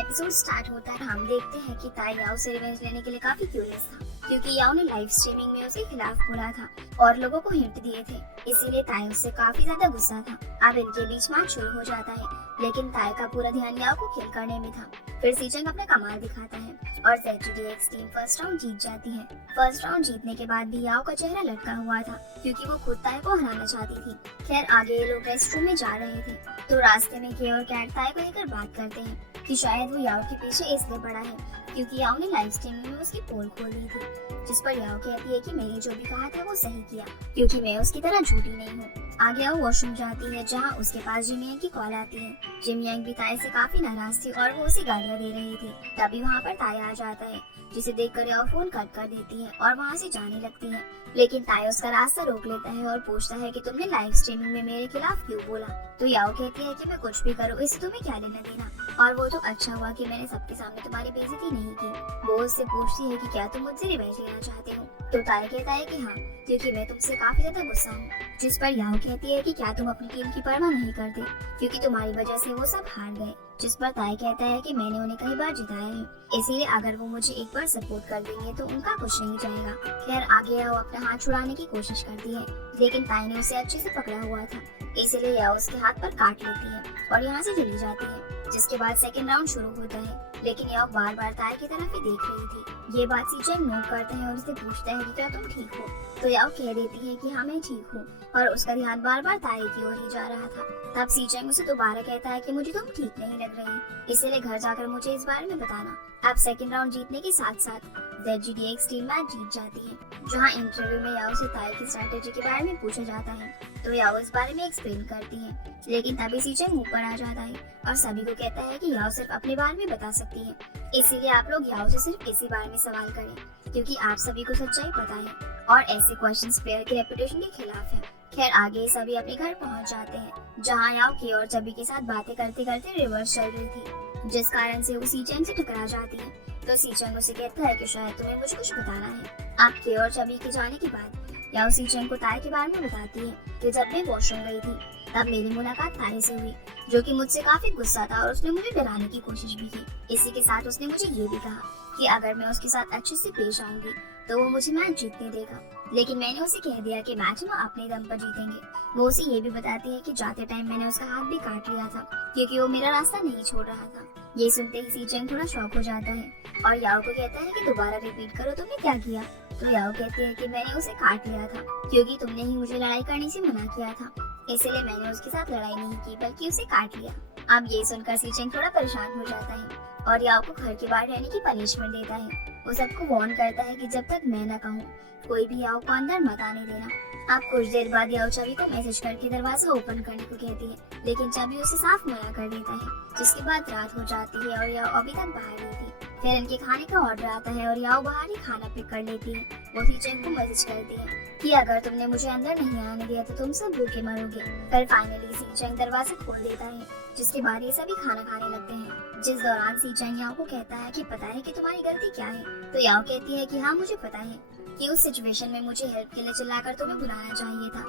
Episode start होता है हम देखते हैं कि ताई याओ से रिवेंज लेने के लिए काफी क्यूरियस था, क्योंकि याओ ने लाइव स्ट्रीमिंग में उसके खिलाफ बोला था और लोगों को हिंट दिए थे। इसीलिए ताई उससे काफी ज्यादा गुस्सा था। अब इनके बीच मैच शुरू हो जाता है, लेकिन ताई का पूरा ध्यान याओ को किल करने में था। फिर सीचंग अपना कमाल दिखाता है और ZGDX टीम फर्स्ट राउंड जीत जाती है। फर्स्ट राउंड जीतने के बाद भी याओ का चेहरा लटका हुआ था, क्योंकि वो खुद ताई को हराना चाहती थी। खैर आगे ये लोग रेस्ट रूम में जा रहे थे, तो रास्ते में के और कैट ताई को लेकर बात करते हैं कि शायद वो याओ के पीछे इसलिए पड़ा है क्योंकि याओ ने लाइव स्ट्रीमिंग में उसकी पोल खोल दी थी। जिस पर याओ कहती है कि मैंने जो भी कहा था वो सही किया, क्योंकि मैं उसकी तरह झूठी नहीं हूँ। आगे याओ वॉशरूम जाती है, जहाँ उसके पास जिम यांग की कॉल आती है। जिम यांग भी ताई से काफी नाराज थी और वो उसे गालियाँ दे रही थी। तभी वहाँ पर ताई आ जाता है, जिसे देखकर याओ फोन कट कर देती है और वहाँ से जाने लगती है। लेकिन ताई उसका रास्ता रोक लेता है और पूछता है कि तुमने लाइव स्ट्रीमिंग में मेरे खिलाफ क्यों बोला। तो याओ कहती है कि मैं कुछ भी करूँ इससे तुम्हें क्या लेना देना, और वो तो अच्छा हुआ कि मैंने सबके सामने तुम्हारी बेइज्जती नहीं की। वो उससे पूछती है कि क्या तुम मुझसे रिवेंज लेना चाहते हो, तो ताई कहता है कि हाँ, क्योंकि मैं तुमसे काफी ज्यादा गुस्सा हूँ। जिस पर याओ कहती है कि क्या तुम अपनी टीम की परवाह नहीं करते, क्योंकि तुम्हारी वजह से वो सब हार गए। जिस पर ताई कहता है कि मैंने उन्हें कई बार जिताया है, इसीलिए अगर वो मुझे एक बार सपोर्ट कर देंगे तो उनका कुछ नहीं जाएगा। खैर आगे याओ अपना हाथ छुड़ाने की कोशिश करती है, लेकिन ताई ने उसे अच्छे से पकड़ा हुआ था, इसीलिए याओ उसके हाथ पर काट लेती है और यहाँ से चली जाती है। जिसके बाद सेकंड राउंड शुरू होता है, लेकिन याओ बार बार ताई की तरफ ही देख रही थी। ये बात सीचंग नोट करता है और उससे पूछता है कि क्या तुम ठीक हो, तो याओ कह देती है कि हाँ मैं ठीक हूँ, और उसका ध्यान बार बार ताई की ओर ही जा रहा था। तब सीचंग उसे दोबारा कहता है कि मुझे तुम ठीक नहीं लग रही, इसलिए घर जाकर मुझे इस बारे में बताना। अब सेकंड राउंड जीतने के साथ साथ ZGDX टीम मैच जीत जाती है, जहाँ इंटरव्यू में याओ से ताई की स्ट्रेटेजी के बारे में पूछा जाता है, तो याओ इस बारे में एक्सप्लेन करती है। लेकिन तभी सीचंग ऊपर आ जाता है और सभी को कहता है कि याओ सिर्फ अपने बारे में बता सकती है, इसीलिए आप लोग याओ से सिर्फ इसी बारे में सवाल करें, क्योंकि आप सभी को सच्चाई पता है और ऐसे क्वेश्चंस प्लेयर के रेपुटेशन के खिलाफ है। खैर आगे सभी अपने घर पहुंच जाते हैं, जहां याओ के और चबी के साथ बातें करते करते रिवर्स चल रही थी, जिस कारण से वो सीचंग से टकरा जाती है। तो सीचंग उसे कहता है कि शायद तुम्हें मुझे कुछ बताना है। आप के और चबी के जाने के बाद याओ सीचंग को ताई के बारे में बताती है कि जब मैं वॉशरूम गई थी तब मेरी मुलाकात ताई से हुई, जो कि मुझसे काफी गुस्सा था और उसने मुझे डराने की कोशिश भी की। इसी के साथ उसने मुझे ये भी कहा कि अगर मैं उसके साथ अच्छे से पेश आऊंगी तो वो मुझे मैच जीतने देगा, लेकिन मैंने उसे कह दिया कि मैच हम अपने दम पर जीतेंगे। वो उसे ये भी बताती है कि जाते टाइम मैंने उसका हाथ भी काट लिया था, क्योंकि वो मेरा रास्ता नहीं छोड़ रहा था। ये सुनते ही सीचंग थोड़ा शॉक हो जाता है और याओ को कहता है कि दोबारा रिपीट करो तुमने क्या किया। तो याओ कहती है कि मैंने उसे काट लिया था, क्योंकि तुमने ही मुझे लड़ाई करने से मना किया था, इसलिए मैंने उसके साथ लड़ाई नहीं की बल्कि उसे काट लिया। अब ये सुनकर सीचंग थोड़ा परेशान हो जाता है और याओ को घर के बाहर रहने की पनिशमेंट देता है। वो सबको वार्न करता है कि जब तक मैं न कहूँ कोई भी याओ को अंदर मत आने देना। अब कुछ देर बाद याओ चबी को मैसेज करके दरवाजा ओपन करने को कहती है, लेकिन चबी उसे साफ मना कर देता है। जिसके बाद रात हो जाती है और याओ अभी तक बाहर नहीं थी। फिर इनके खाने का ऑर्डर आता है और याओ बाहर ही खाना पिक कर लेती है। वो सीचंग को मैसेज करती है कि अगर तुमने मुझे अंदर नहीं आने दिया तो तुम सब भूखे मरोगे। फिर फाइनली सीचंग दरवाजा खोल देता है, जिसके बाद ये सभी खाना खाने लगते हैं। जिस दौरान सीचंग याओ को कहता है कि पता है कि तुम्हारी गलती क्या है, तो याओ कहती है कि हाँ मुझे पता है कि उस सिचुएशन में मुझे हेल्प के लिए चिल्लाकर तुम्हें बुलाना चाहिए था,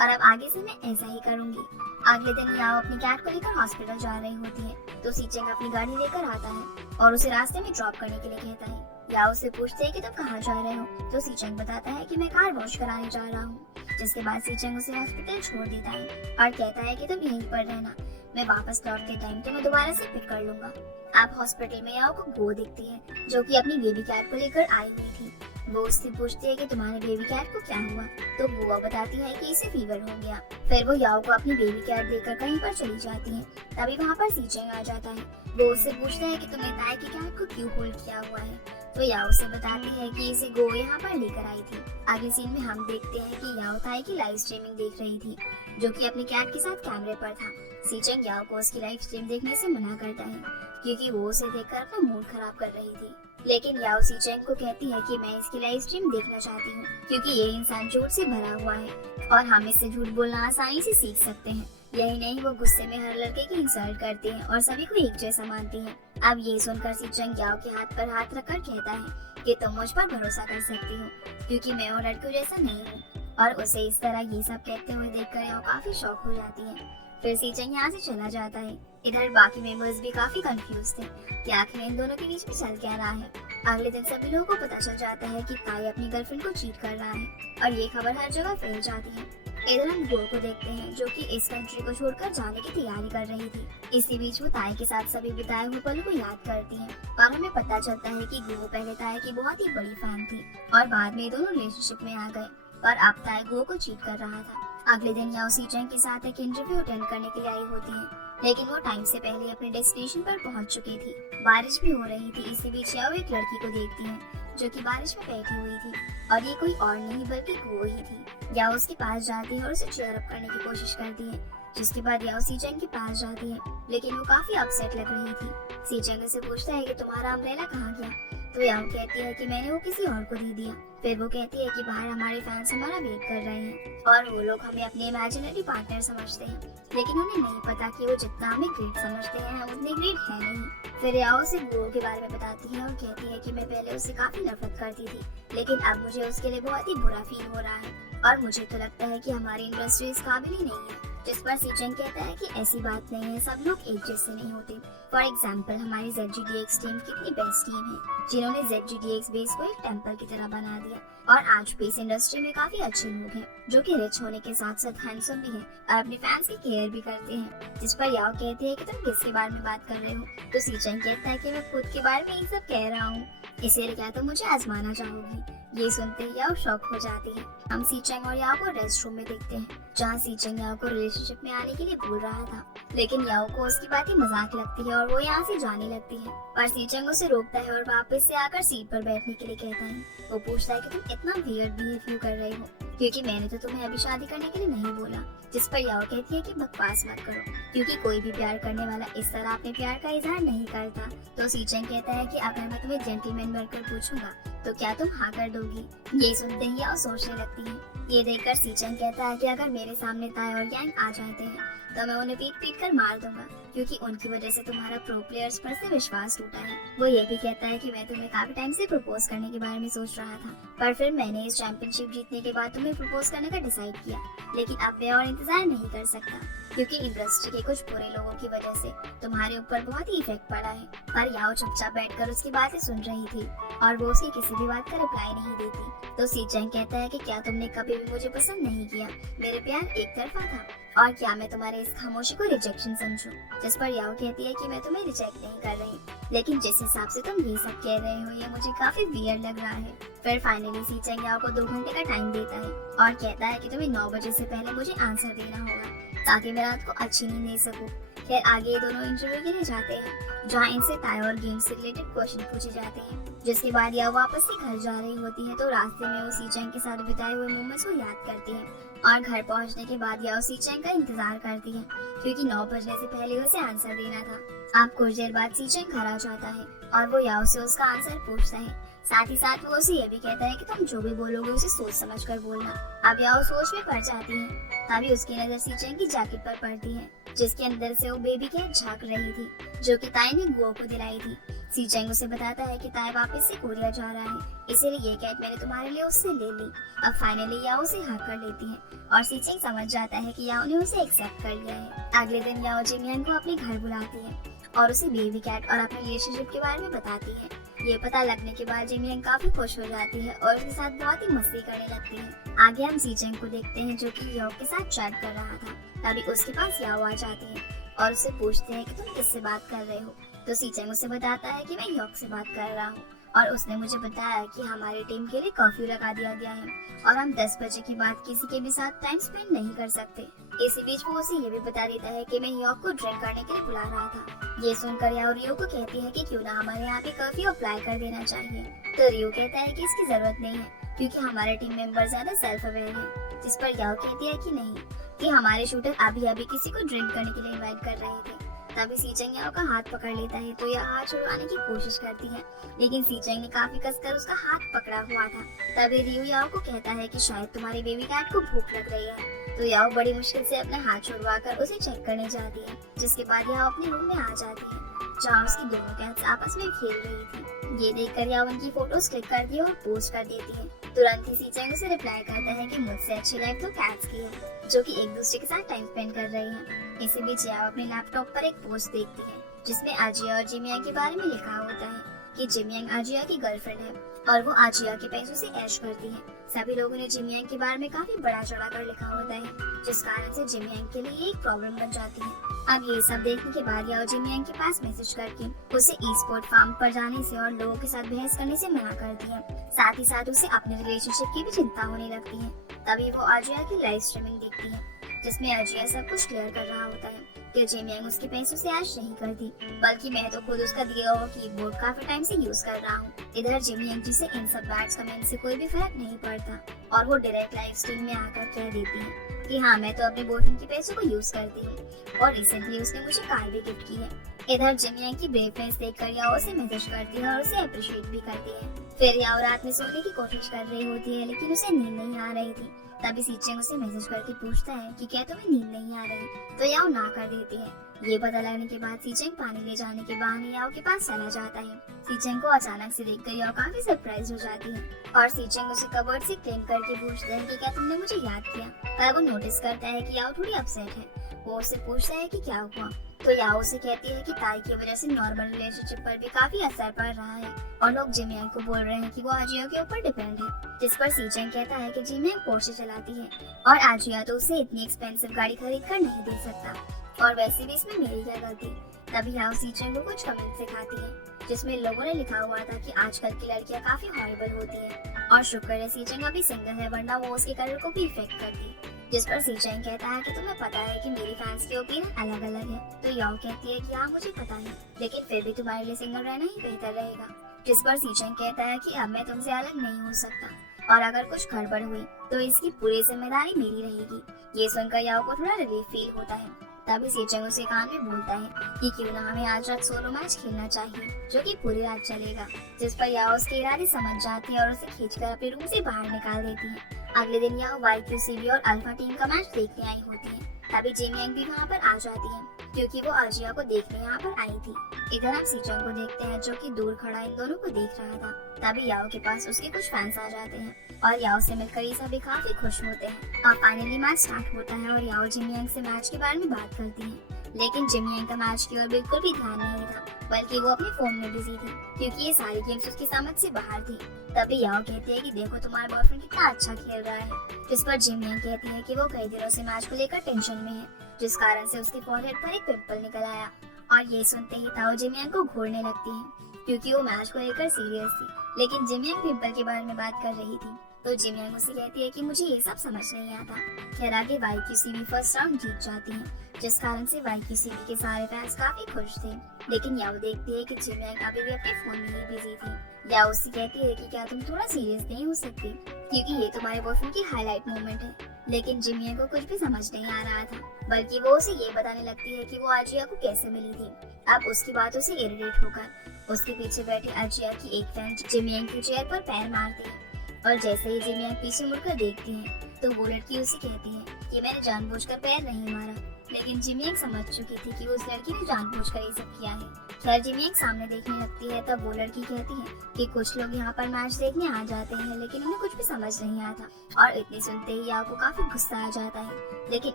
और अब आगे से मैं ऐसा ही करूंगी। अगले दिन याओ अपनी कैट को लेकर हॉस्पिटल जा रही होती है, तो सीचंग अपनी गाड़ी लेकर आता है और उसे रास्ते में ड्रॉप करने के लिए कहता है। याओ उससे पूछते हैं कि तुम कहाँ जा रहे हो, तो सीचंग बताता है कि मैं कार वॉश कराने जा रहा हूँ। जिसके बाद सीचंग उसे हॉस्पिटल छोड़ देता है और कहता है कि तुम यहीं पर रहना, मैं वापस लौटते टाइम तुम्हें दोबारा से पिक कर लूंगा। अब हॉस्पिटल में याओ को गो दिखती है, जो कि अपनी बेबी कैट को लेकर आई हुई थी। वो उससे पूछती है कि तुम्हारे बेबी कैट को क्या हुआ, तो बुआ बताती है कि इसे फीवर हो गया। फिर वो याओ को अपनी बेबी कैट देकर कहीं पर चली जाती है। तभी वहाँ पर सीचंग आ जाता है। वो उससे पूछता है कि तुमने ताई की कैट को क्यों होल्ड किया हुआ है, तो याओ उसे बताती है कि इसे गो यहाँ पर लेकर आई थी। अगले सीन में हम देखते हैं कि याओ ताई की लाइव स्ट्रीमिंग देख रही थी, जो कि अपनी कैट के साथ कैमरे पर था। सीचंग याओ को उसकी लाइव स्ट्रीम देखने से मना करता है, क्योंकि वो उसे देखकर अपना मूड खराब कर रही थी। लेकिन याओ सीचंग को कहती है कि मैं इसकी लाइव स्ट्रीम देखना चाहती हूँ, क्योंकि ये इंसान झूठ से भरा हुआ है और हम इससे झूठ बोलना आसानी से सीख सकते हैं। यही नहीं, वो गुस्से में हर लड़के की इंसल्ट करते हैं और सभी को एक जैसा मानती हैं। अब ये सुनकर सीचंग याओ के हाथ पर हाथ रखकर कहता है कि तुम मुझ पर भरोसा कर सकती हो, क्योंकि मैं वो लड़कों जैसा नहीं हूँ। और उसे इस तरह ये सब कहते हुए देखकर याओ काफी शॉक हो जाती है। फिर सीचंग यहाँ से चला जाता है। इधर बाकी मेंबर्स भी काफी कंफ्यूज थे कि आखिर इन दोनों के बीच में चल क्या रहा है। अगले दिन सभी लोगों को पता चल जाता है कि ताई अपनी गर्लफ्रेंड को चीट कर रहा है और ये खबर हर जगह फैल जाती है। इधर हम गुओ को देखते हैं जो कि इस कंट्री को छोड़कर जाने की तैयारी कर रही थी। इसी बीच वो ताई के साथ सभी बिताए हुए पलों को याद करती है और हमें पता चलता है कि गुओ पहले ताई की बहुत ही बड़ी फैन थी और बाद में दोनों रिलेशनशिप में आ गए और अब ताई गुओ को चीट कर रहा था। अगले दिन याओ सीचेंग के साथ एक इंटरव्यू अटेंड करने के लिए आई होती है, लेकिन वो टाइम से पहले अपने डेस्टिनेशन पर पहुंच चुकी थी। बारिश भी हो रही थी। इसी बीच याओ एक लड़की को देखती है जो कि बारिश में बैठी हुई थी और ये कोई और नहीं बल्कि गुओ ही थी। याओ उसके पास जाती है और उसे चीयर अप करने की कोशिश करती है, जिसके बाद याओ सीचेंग के पास जाती है, लेकिन वो काफी अपसेट लग रही थी। सीचेंग से पूछता है कि तुम्हारा अम्ब्रेला कहाँ गया, तो याओ कहती है कि मैंने वो किसी और को दे दिया। फिर वो कहती है कि बाहर हमारे फैंस हमारा वेट कर रहे हैं और वो लोग हमें अपने इमेजिनरी पार्टनर समझते हैं, लेकिन उन्हें नहीं पता कि वो जितना हमें ग्रेट समझते हैं हम उतने ग्रेट है नहीं। फिर याओ उसे गुओ के बारे में बताती है और कहती है कि मैं पहले उससे काफी नफरत करती थी, लेकिन अब मुझे उसके लिए बहुत ही बुरा फील हो रहा है और मुझे तो लगता है कि हमारी इंडस्ट्री इस काबिल ही नहीं है। जिस पर सीचेंग कहता है कि ऐसी बात नहीं है, सब लोग एक जैसे नहीं होते। फॉर एग्जाम्पल हमारी ZGDX टीम कितनी बेस्ट टीम है जिन्होंने ZGDX बेस को एक टेम्पल की तरह बना दिया और आज बेस इंडस्ट्री में काफी अच्छे लोग हैं जो कि रिच होने के साथ साथ हैंडसम भी हैं और अपने फैंस की केयर भी करते हैं। जिस पर याओ कहती है कि तुम किसके बारे में बात कर रहे हो, तो सीचेंग कहता है कि मैं खुद के बारे में ये सब कह रहा हूँ, इसीलिए क्या तुम मुझे आजमाना चाहोगी। ये सुनते ही याओ शॉक हो जाती है। हम सीचेंग और याओ को रेस्ट रूम में देखते हैं जहाँ सीचेंग याओ को रिलेशनशिप में आने के लिए बोल रहा था, लेकिन याओ को उसकी बातें मजाक लगती है और वो यहाँ से जाने लगती है पर सीचेंग उसे रोकता है और वापस से आकर सीट पर बैठने के लिए कहता है। वो पूछता है कि तुम इतना वियर्ड बिहेव क्यों कर रहे हो, क्योंकि मैंने तो तुम्हें अभी शादी करने के लिए नहीं बोला। जिस पर याओ कहती है कि बकवास मत करो, क्योंकि कोई भी प्यार करने वाला इस तरह अपने प्यार का इजहार नहीं करता। तो सीचेंग कहता है कि अगर मैं तुम्हें जेंटलमैन बनकर पूछूंगा तो क्या तुम हाँ कर दोगी। ये सुनते ही याओ सोचने लगती है। ये देखकर सीचेंग कहता है कि अगर मेरे सामने ताई और यांग आ जाते हैं तो मैं उन्हें पीट पीट कर मार दूंगा, क्योंकि उनकी वजह से तुम्हारा प्रो प्लेयर्स पर से विश्वास टूटा है। वो ये भी कहता है कि मैं तुम्हें काफी टाइम से प्रपोज करने के बारे में सोच रहा था, पर फिर मैंने इस चैंपियनशिप जीतने के बाद तुम्हें प्रपोज करने का डिसाइड किया, लेकिन अब मैं और इंतजार नहीं कर सकता, क्योंकि इंडस्ट्री के कुछ बुरे लोगों की वजह से तुम्हारे ऊपर बहुत ही इफेक्ट पड़ा है। पर याओ चुपचाप बैठकर उसकी बातें सुन रही थी और वो उसकी किसी भी बात का रिप्लाई नहीं देती। तो सीचेंग कहता है कि क्या तुमने कभी भी मुझे पसंद नहीं किया, मेरे प्यार एक तरफा था, और क्या मैं तुम्हारे इस खामोशी को रिजेक्शन समझूं। जिस पर याओ कहती है कि मैं तुम्हें रिजेक्ट नहीं कर रही, लेकिन जिस हिसाब से तुम ये सब कह रहे हो ये मुझे काफी वियर्ड लग रहा है। फिर फाइनली सीचेंग याओ को 2 घंटे का टाइम देता है और कहता है कि तुम्हें 9 बजे से पहले मुझे आंसर देना होगा ताकि मैं रात को अच्छी नींद ले सकूं। खैर आगे ये दोनों इंटरव्यू के लिए जाते हैं जहाँ इनसे ताई और गेम से रिलेटेड क्वेश्चन पूछे जाते हैं। जिसके बाद याओ वापस से घर जा रही होती है तो रास्ते में वो सीचेंग के साथ बिताए हुए मोमेंट्स को याद करती है और घर पहुंचने के बाद याओ सीचेंग का इंतजार करती है, क्योंकि 9 बजने से पहले उसे आंसर देना था। अब कुछ देर बाद सीचेंग घर आ जाता है और वो याओ से उसका आंसर पूछता है। साथ ही साथ वो उसे ये भी कहता है कि तुम जो भी बोलोगे उसे सोच समझ कर बोलना। अब याओ सोच में पड़ जाती है, तभी उसकी नजर सीचेंग की जैकेट पर पड़ती है जिसके अंदर से वो बेबी कैट झांक रही थी जो कि ताई ने गुओ को दिलाई थी। सीचेंग उसे बताता है कि ताई वापस से कोरिया जा रहा है, इसीलिए ये कैट मैंने तुम्हारे लिए उससे ले ली। अब फाइनली याओ उसे हक कर लेती है और सीचेंग समझ जाता है कि याओ ने उसे एक्सेप्ट कर लिया है। अगले दिन याओ जिमियन को अपने घर बुलाती है और उसे बेबी कैट और अपने रिलेशनशिप के बारे में बताती है। ये पता लगने के बाद जिमियन काफी खुश हो जाती है और उसके साथ बहुत ही मस्ती करने लगती है। आगे हम सीचेंग को देखते हैं जो कि याओ के साथ चैट कर रहा था, तभी उसके पास याओ आ जाती है और उससे पूछते हैं कि तुम किससे बात कर रहे हो। तो सीचेंग उसे बताता है कि मैं याओ से बात कर रहा हूँ और उसने मुझे बताया कि हमारी टीम के लिए कर्फ्यू लगा दिया गया है और हम 10 बजे के बाद किसी के भी साथ टाइम स्पेंड नहीं कर सकते। इसी बीच वो उसे ये भी बता देता है कि मैं याओ को ड्रिंक करने के लिए बुला रहा था। ये सुनकर याओ रियो को कहती है कि क्यों ना हमारे यहाँ पे कर्फ्यू अप्लाई कर देना चाहिए। तो रियो कहता है कि इसकी जरूरत नहीं है क्योंकि हमारे टीम मेंबर ज्यादा सेल्फ अवेयर है। जिस पर याओ कहती है कि नहीं, कि हमारे शूटर अभी अभी किसी को ड्रिंक करने के लिए इनवाइट कर रहे थे। तभी सीचेंग याओ का हाथ पकड़ लेता है तो यह हाथ छुड़वाने की कोशिश करती है, लेकिन सीचेंग ने काफी कसकर उसका हाथ पकड़ा हुआ था। तभी रियो याओ को कहता है कि शायद तुम्हारे बेबी कैट को भूख लग रही है। तो याओ बड़ी मुश्किल से अपना हाथ छुड़वाकर उसे चेक करने जाती है, जिसके बाद याओ अपने रूम में आ जाती है जहाँ उसकी दोनों कैट्स आपस में खेल रही थी। ये देखकर याओ उनकी फोटोज क्लिक करती है और पोस्ट कर देती है। तुरंत ही सीचेंग उसे रिप्लाई करता है कि मुझसे अच्छी लाइफ तो कैट्स की है जो कि एक दूसरे के साथ टाइम स्पेंड कर रही है। इसी बीच याओ अपने लैपटॉप पर एक पोस्ट देखती है जिसमें आजिया और जिमियांग के बारे में लिखा होता है कि जिमियांग आजिया की गर्लफ्रेंड है और वो आजिया के पैसों से ऐश करती है। सभी लोगों ने जिमियांग के बारे में काफी बड़ा चढ़ा कर लिखा होता है, जिस कारण से जिमियांग के लिए ये एक प्रॉब्लम बन जाती है। अब ये सब देखने के बाद याओ जिमियांग के पास मैसेज करके उसे ई स्पोर्ट फार्म पर जाने से और लोगों के साथ बहस करने से मना करती है। साथ ही साथ उसे अपने रिलेशनशिप की भी चिंता होने लगती है। तभी वो आजिया की लाइव स्ट्रीमिंग देखती है जिसमें आजिया सब कुछ क्लियर कर रहा होता है कि जिमियांग उसके पैसों से ऐश नहीं करती, बल्कि मैं तो खुद उसका दिया हुआ कीबोर्ड काफी टाइम से यूज कर रहा हूँ। इधर जिमियांग जिसे इन सब बैड कमेंट से कोई भी फर्क नहीं पड़ता और वो डायरेक्ट लाइव स्ट्रीम में आकर कह देती है कि हाँ, मैं तो अपने बॉयफ्रेंड के पैसों को यूज करती हूँ और रिसेंटली उसने मुझे कार भी गिफ्ट की है। इधर जिमियांग की ब्रेवनेस देखकर याओ उसे मैसेज करती है और उसे अप्रिशिएट भी करती है। फिर याओ रात में सोने की कोशिश कर रही होती है लेकिन उसे नींद नहीं आ रही थी। तभी सीचेंग उसे मैसेज करके पूछता है कि क्या तुम्हें नींद नहीं आ रही, तो याओ ना कर देती है। ये पता लगने के बाद सीचेंग पानी ले जाने के बहाने याओ के पास चला जाता है। सीचेंग को अचानक से देखकर याओ काफी सरप्राइज हो जाती है और सीचेंग उसे कबर्ड से क्लेम करके पूछता है कि क्या तुमने मुझे याद किया। पर वो नोटिस करता है कि याओ थोड़ी अपसेट है। वो उससे पूछता है कि क्या हुआ, तो याओ उसे कहती है कि ताई की वजह से नॉर्मल रिलेशनशिप पर भी काफी असर पड़ रहा है और लोग जिमियांग को बोल रहे हैं कि वो आजिया के ऊपर डिपेंड है। जिस पर सीचेंग कहता है कि जिमियांग पोर्शे चलाती है और आजिया तो उसे इतनी एक्सपेंसिव गाड़ी खरीद कर नहीं दे सकता और वैसे भी इसमें मेरी क्या गलती। तभी याओ सीचेंग को कुछ कमेंट सिखाती है जिसमें लोगों ने लिखा हुआ था कि आजकल की लड़कियां काफी हॉरिबल होती हैं और शुक्र है सीचेंग अभी सिंगल है, वरना वो उसके करियर को भी इफेक्ट करती। जिस पर सीचेंग कहता है कि तुम्हें पता है कि मेरी फैंस के ओपिनियन अलग अलग है, तो याओ कहती है कि हाँ मुझे पता है, लेकिन फिर भी तुम्हारे लिए सिंगल रहना ही बेहतर रहेगा। जिस पर सीचेंग कहता है कि अब मैं तुमसे अलग नहीं हो सकता और अगर कुछ गड़बड़ हुई तो इसकी पूरी जिम्मेदारी मेरी रहेगी। ये सुनकर याओ को थोड़ा रिलीफ फील होता है। तभी सीचेंग उसे कान में बोलता है कि क्यों ना हमें आज रात सोलो मैच खेलना चाहिए जो कि पूरी रात चलेगा। जिस पर याओ उसके इरादे समझ जाती है और उसे खींचकर अपने रूम से बाहर निकाल देती है। अगले दिन याओ YQCB और अल्फा टीम का मैच देखने आई होती है। तभी जिमियांग भी वहाँ पर आ जाती है क्योंकि वो आजिया को देखने यहाँ पर आई थी। इधर हम सीचेंग को देखते हैं जो कि दूर खड़ा इन दोनों को देख रहा था। तभी याओ के पास उसके कुछ फैंस आ जाते हैं और याओ से मिलकर ये सभी काफी खुश होते हैं और फाइनली मैच स्टार्ट होता है और याओ जिमियांग से मैच के बारे में बात करती है। लेकिन जिमियांग का मैच की ओर बिल्कुल भी ध्यान नहीं था, बल्कि वो अपने फोन में बिजी थी क्योंकि ये सारी गेम्स उसकी समझ से बाहर थी। तभी याओ कहती है कि देखो तुम्हारा बॉयफ्रेंड कितना अच्छा खेल रहा है। जिस पर जिमियांग कहती है कि वो कई दिनों से मैच को लेकर टेंशन में है, जिस कारण से उसके फॉरहेड पर एक पिंपल निकल आया और ये सुनते ही ताओ जिमियांग को घूरने लगती है क्योंकि वो मैच को लेकर सीरियस थी। लेकिन जिमियांग पिंपल के बारे में बात कर रही थी तो जिमियांग उसे कहती है कि मुझे ये सब समझ नहीं आता। खैर आगे YQCB फर्स्ट राउंड जीत जाती है, जिस कारण से YQCB के सारे फैंस काफी खुश थे। लेकिन याओ देखती है कि जिमियांग अभी भी अपने फोन में ही बिजी थी। याओ उससे कहती है कि क्या तुम थोड़ा सीरियस नहीं हो सकती क्योंकि ये तुम्हारे बॉयफ्रेंड की हाईलाइट मोमेंट है। लेकिन जिमियांग को कुछ भी समझ नहीं आ रहा था, बल्कि वो उसे ये बताने लगती है कि वो आजिया को कैसे मिली थी। अब उसकी बातों से इरिटेट होकर उसके पीछे बैठी आजिया की एक फैन जिमियांग की चेयर पर पैर मारती है और जैसे ही जिमियांग पीछे मुड़कर देखती है तो वो लड़की उसे कहती है कि मैंने जानबूझकर पैर नहीं मारा। लेकिन जिमियांग समझ चुकी थी कि उस लड़की ने जानबूझकर ये सब किया है। खैर जिमियांग सामने देखने लगती है तब वो लड़की कहती है कि कुछ लोग यहाँ पर मैच देखने आ जाते हैं लेकिन उन्हें कुछ भी समझ नहीं आता और इतनी सुनते ही याओ को काफी गुस्सा आ जाता है। लेकिन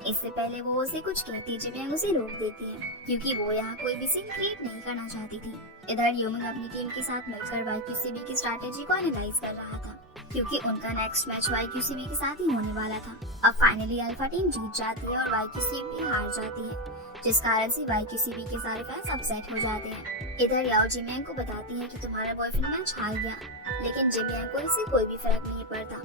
इससे पहले वो उसे कुछ कहती जिमियांग उसे रोक देती है क्योंकि वो यहाँ कोई भी सीन क्रिएट नहीं करना चाहती थी। इधर यूमिंग अपनी टीम के साथ मिलकर YQCB की स्ट्रैटेजी को एनालाइज कर रहा था क्योंकि उनका नेक्स्ट मैच YQCB के साथ ही होने वाला था। अब फाइनली अल्फा टीम जीत जाती है और YQCB हार जाती है, जिस कारण से YQCB के सारे फैंस अपसेट हो जाते हैं। इधर याओ जिमियांग को बताती है कि तुम्हारा बॉयफ्रेंड मैच हार गया, लेकिन जिमियांग को इससे कोई भी फर्क नहीं पड़ता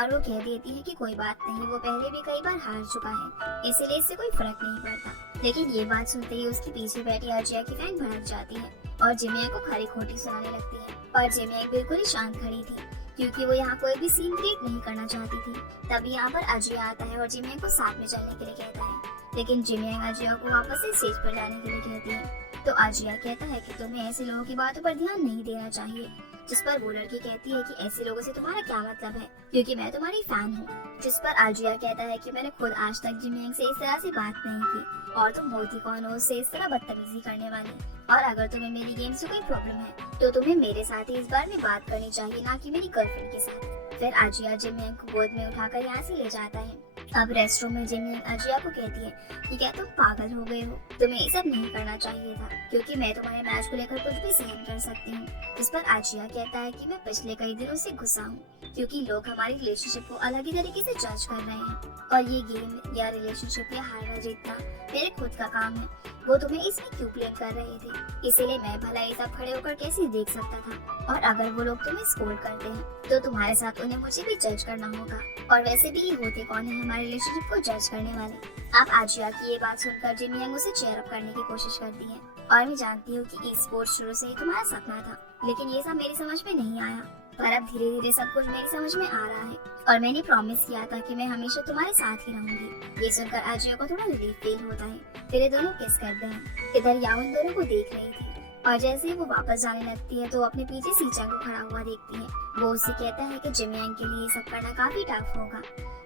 और वो कह देती है कि कोई बात नहीं, वो पहले भी कई बार हार चुका है इसलिए इससे कोई फर्क नहीं पड़ता। लेकिन ये बात सुनते ही उसके पीछे बैठी आजिया की फैन भड़क जाती है और जिमियांग को खरी खोटी सुनाने लगती है। पर जिमियांग बिल्कुल ही शांत खड़ी थी क्योंकि वो यहाँ कोई भी सीन क्रिएट नहीं करना चाहती थी। तभी यहाँ पर आजिया आता है और जिमियांग को साथ में चलने के लिए कहता है, लेकिन जिमियांग आजिया को वापस से स्टेज पर जाने के लिए कहती है। तो आजिया कहता है कि तुम्हें ऐसे लोगों की बातों पर ध्यान नहीं देना चाहिए। जिस पर वो लड़की कहती है कि ऐसे लोगों से तुम्हारा क्या मतलब है क्योंकि मैं तुम्हारी फैन हूँ। जिस पर आजिया कहता है कि मैंने खुद आज तक जिमियांग से इस तरह से बात नहीं की और तुम होती कौन हो उससे इस तरह बदतमीजी करने वाली, और अगर तुम्हें मेरी गेम से कोई प्रॉब्लम है तो तुम्हें मेरे साथ ही इस बारे में बात करनी चाहिए, ना कि मेरी गर्लफ्रेंड के साथ। फिर आजिया जिमियांग को गोद में उठाकर यहाँ से ले जाता है अब रेस्टोरेंट में जिमी अजिया को कहती है कि क्या तुम पागल हो गए हो, तुम्हें ये सब नहीं करना चाहिए था, क्योंकि मैं तुम्हारे मैच को लेकर कुछ भी सहन कर सकती हूँ। जिस पर अजिया कहता है कि मैं पिछले कई दिनों से गुस्सा हूँ, क्योंकि लोग हमारी रिलेशनशिप को अलग ही तरीके से जज कर रहे हैं, और ये गेम या रिलेशनशिप या हारना जीतना मेरे खुद का काम है, वो तुम्हें इसमें क्यों ब्लेम कर रहे थे, इसीलिए मैं भला ये सब खड़े होकर कैसे देख सकता था, और अगर वो लोग तुम्हें स्कोर करते हैं तो तुम्हारे साथ उन्हें मुझे भी जज करना होगा, और वैसे भी ये होते कौन है हमारे रिलेशनशिप को जज करने वाले। अब आजिया की ये बात सुनकर जिमी यंग उसे चेयर अप करने की कोशिश करती है, और मैं जानती हूँ कि स्पोर्ट्स शुरू से ही तुम्हारा सपना था, लेकिन ये सब मेरी समझ में नहीं आया, पर अब धीरे धीरे सब कुछ मेरी समझ में आ रहा है, और मैंने प्रॉमिस किया था कि मैं हमेशा तुम्हारे साथ ही रहूंगी। ये सुनकर आजिया को थोड़ा रिलीफ फील होता है। फिर ये दोनों किस करते हैं। इधर याओ इन दोनों को देख रही थी, और जैसे ही वो वापस जाने लगती है तो अपने पीछे सीचंग को खड़ा हुआ देखती है। वो उससे कहता है कि जिमी यंग के लिए सब करना काफी टफ होगा,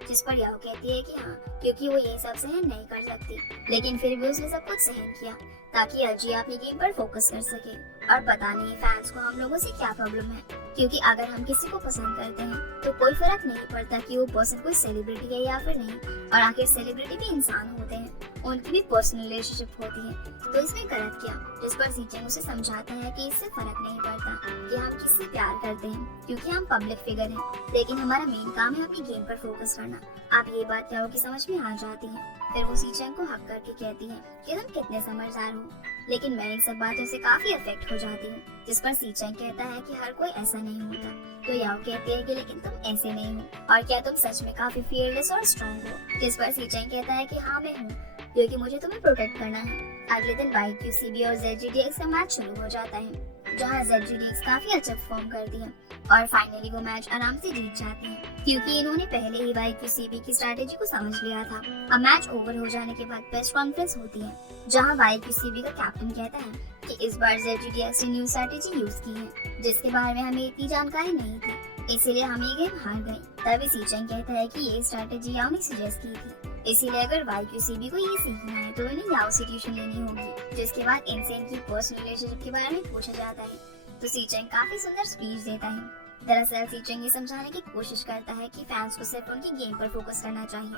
जिस पर याओ कहती है कि हाँ, क्योंकि वो ये सब सहन नहीं कर सकती, लेकिन फिर भी उसने सब कुछ सहन किया ताकि अजिया अपनी गेम पर फोकस कर सके। और पता नहीं फैंस को हम लोगों से क्या प्रॉब्लम है, क्योंकि अगर हम किसी को पसंद करते हैं तो कोई फर्क नहीं पड़ता कि वो पर्सन कोई सेलिब्रिटी है या फिर नहीं, और आखिर सेलिब्रिटी भी इंसान होते हैं, उनकी भी पर्सनल रिलेशनशिप होती है, तो इसमें गलत क्या। जिस पर सीचंग उसे समझाता है कि इससे फर्क नहीं पड़ता कि हम किससे प्यार करते हैं, क्योंकि हम पब्लिक फिगर हैं, लेकिन हमारा मेन काम है अपनी गेम पर फोकस करना। अब ये बात याओ की समझ में आ जाती है। फिर वो सीचंग को हक करके कहती है कि तुम कितने समझदार हो, लेकिन मैं इन सब बातों से काफी अफेक्ट हो जाती हूँ। जिस पर सीचंग कहता है कि हर कोई ऐसा नहीं होता, तो याओ कहती है कि लेकिन तुम ऐसे नहीं हो, और क्या तुम सच में काफी फियरलेस और स्ट्रॉन्ग हो। जिस पर सीचंग कहता है कि हाँ मैं हूँ, क्योंकि मुझे तुम्हें प्रोटेक्ट करना है। अगले दिन YQCB और ZGDX का मैच शुरू हो जाता है, जहाँ ZGDX काफी अच्छा परफॉर्म करती है, और फाइनली वो मैच आराम से जीत जाती है, क्योंकि इन्होंने पहले ही YQCB की स्ट्रैटेजी को समझ लिया था। अब मैच ओवर हो जाने के बाद प्रेस कॉन्फ्रेंस होती है, जहाँ YQCB का कैप्टन कहता है कि इस बार ZGDX ने न्यू स्ट्रैटेजी यूज की है, जिसके बारे में हमें इतनी जानकारी नहीं थी, इसीलिए हम ये गेम हार गए। तभी सीचंग कहता है कि ये स्ट्रैटेजी याओ ने सजेस्ट की थी, इसीलिए अगर YQCB को ये सीखना है तो इन्हें याओ से ट्यूशन लेनी होगी। जिसके बाद इनसे इनकी पर्सनल रिलेशनशिप के बारे में पूछा जाता है, तो सीचंग काफी सुंदर स्पीच देता है। दरअसल सीचंग ये समझाने की कोशिश करता है कि फैंस को सिर्फ उनकी गेम पर फोकस करना चाहिए,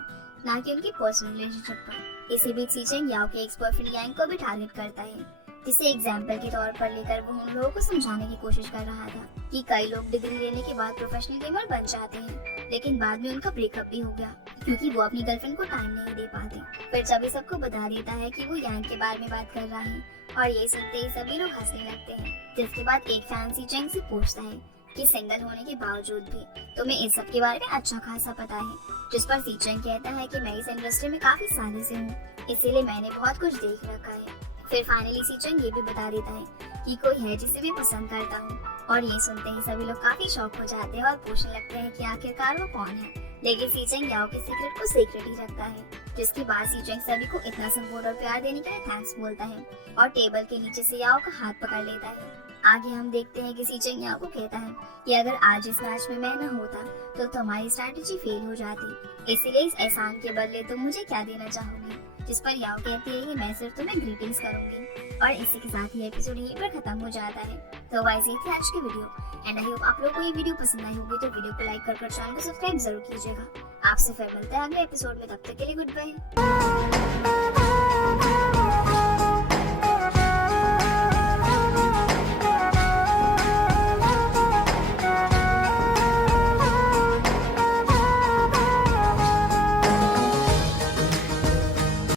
ना कि उनकी पर्सनल रिलेशनशिप पर। इसी बीच सीचंग याओ के एक्स बॉयफ्रेंड यांग को भी टारगेट करता है, जिसे एग्जाम्पल के तौर पर लेकर वो उन लोगों को समझाने की कोशिश कर रहा था कि कई लोग डिग्री लेने के बाद प्रोफेशनल गेमर बन जाते हैं, लेकिन बाद में उनका ब्रेकअप भी हो गया, क्योंकि वो अपनी गर्लफ्रेंड को टाइम नहीं दे पाते। फिर सभी सबको बता देता है कि वो यांग के बारे में बात कर रहा है, और ये सुनते ही सभी लोग हंसने लगते हैं। जिसके बाद एक फैन सीचंग से पूछता है कि सिंगल होने के बावजूद भी तुम्हें इस सब के बारे में अच्छा खासा पता है। जिस पर सीचंग कहता है कि मैं इस इंडस्ट्री में काफी सालों से हूँ, इसीलिए मैंने बहुत कुछ देख रखा है। फिर फाइनली सीचंग ये भी बता देता है कि कोई है जिसे भी पसंद करता हूँ, और ये सुनते ही सभी लोग काफी शॉक हो जाते हैं और पूछने लगते हैं कि आखिरकार वो कौन है। लेकिन सीचंग याओ के सीक्रेट को सीक्रेट ही रखता है। जिसके बाद सीचंग सभी को इतना सपोर्ट और प्यार देने के लिए थैंक्स बोलता है, और टेबल के नीचे से याओ का हाथ पकड़ लेता है। आगे हम देखते हैं कि सीचंग याओ को कहता है कि अगर आज इस मैच में मैं न होता तो तुम्हारी स्ट्रैटेजी फेल हो जाती, इसीलिए इस एहसान के बदले तुम मुझे क्या देना चाहोगी। जिस पर याओ कहती है कि मैं सिर्फ तुम्हें ग्रीटिंग्स करूंगी। और इसी के साथ ही एपिसोड यहीं पर खत्म हो जाता है। तो वैसे ही थी आज की वीडियो, एंड आई होप आप लोगों को ये वीडियो पसंद आई होगी, तो वीडियो को लाइक कर चैनल को सब्सक्राइब जरूर कीजिएगा। आपसे फिर मिलते हैं अगले एपिसोड में, तब तक के लिए गुड बाय।